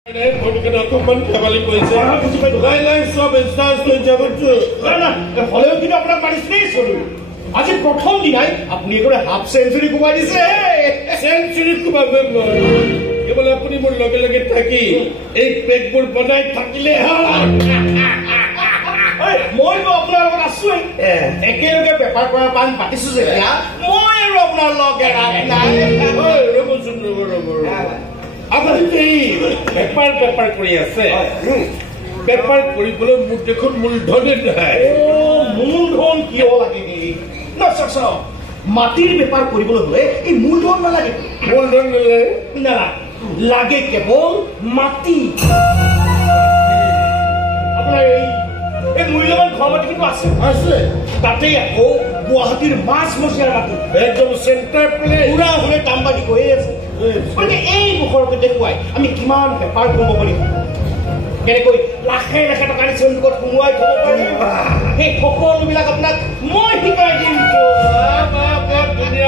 অকমান ধেমালি কৰিছে চব হলেও কিন্তু আপোনাক মাৰিছেই চলো আজি প্ৰথম দিনাই আপুনি একেবাৰে হাফ চেঞ্চুৰী কোবাই দিছে চেঞ্চুৰী কোবাব কেৱল আপুনি মোৰ লগে লগে থাকি এই পেকবোৰ বনাই থাকিলে মইতো আপোনাৰ লগত আছোৱেই একেলগে বেপাৰ কৰা পাণ পাতিছো যেতিয়া মই আৰু আপোনাৰ লগে ৰ'বচোন ৰ'ব আপুনি এই বেপাৰ কৰি আছে বেপাৰ কৰিবলৈ মোক দেখোন মূলধনে নাই মূলধন কিয় লাগে চাওক মাটিৰ বেপাৰ কৰিবলৈ হলে এই মূলধন নালাগে মূলধন নালাগে লাগে কেৱল মাটি আপোনাৰ এই মূল্যৱান ঘৰ মাটি কিন্তু আছে তাতে আকৌ গুৱাহাটীৰ মাছমৰীয়াৰ মাটি একদম চেণ্টাৰ প্লেচ পুৰা হলে দাম বাঢ়ি গৈয়ে আছে গতিকে এই মুখৰকে দেখুৱাই আমি কিমান বেপাৰ কৰিব পাৰিম কেনেকৈ লাখে লাখে টকাৰ চেন্দুকত সোমোৱাই থব পাৰিম সেই সকলোবিলাক আপোনাক মই